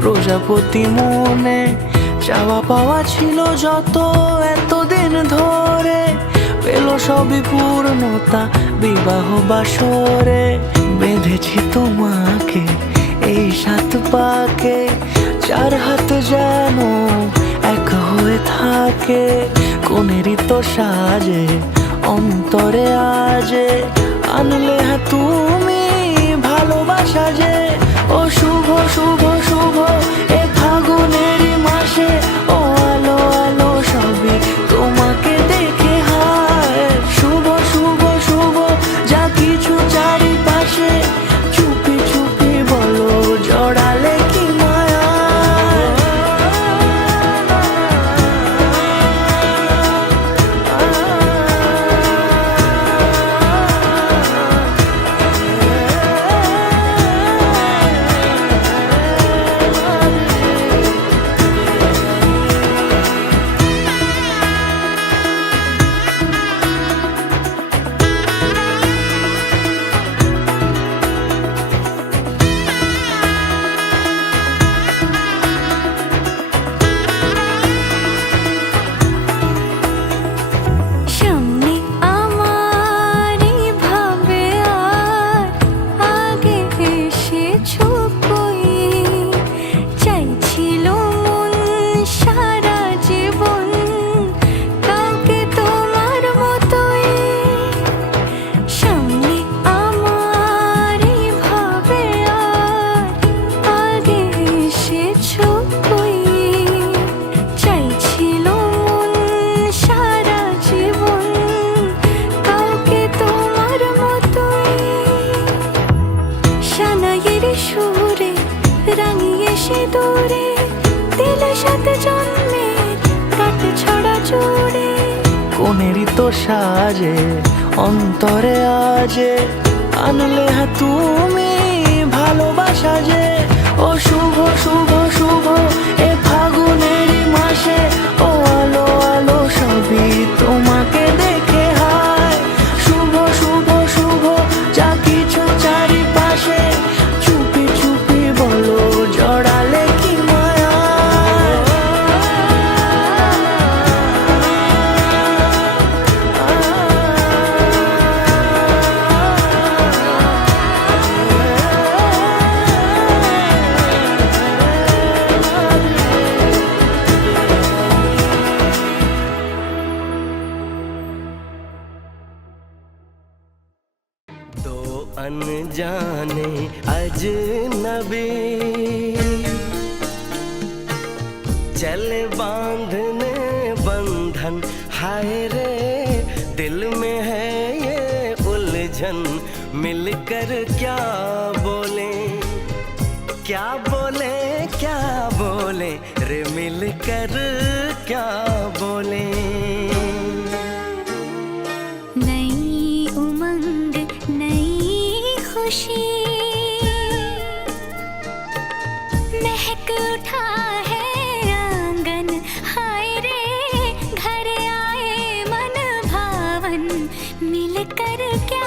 প্রজাপতি মনে চাওয়া পাওয়া ছিল যত এতদিন ধরে, পেল সবই পূর্ণতা বিবাহ বাসরে। বেঁধেছি তোমাকে এই 7 পাকে, 4 হাত যেন এক হয়ে থাকে। কোনেরই তো সাজে অন্তরে আজে, আনলে হ্যাঁ তুমি ভালোবাসা যে। ও শুভ শুভ শুভ এ ফাগুনেরই মাসে, ও আলো আলো সবই তোমাকে দেখে হায়। শুভ শুভ শুভ যা কিছু চারিপাশে, চুপি চুপি বলো জড়ালে কি মায়া। কোনেরই তো সাজে অন্তরে আজে, আনলে হ্যাঁ তুমি ভালোবাসা যে। ও শুভ শুভ শুভ এ ফাগুনেরই মাসে, ও আলো আলো সবই তোমাকে দেখে হায়। শুভ শুভ শুভ যা কিছু চারিপাশে, চুপি চুপি বলো জড়ালে কি মায়া। दो अनजाने अजनबी चले बांधने बंधन, हाय रे दिल में है ये उलझन। मिलकर क्या बोले क्या बोले क्या बोले रे, मिलकर क्या बोले। महक उठा है आंगन, हाय रे घर आए मन भावन। मिलकर क्या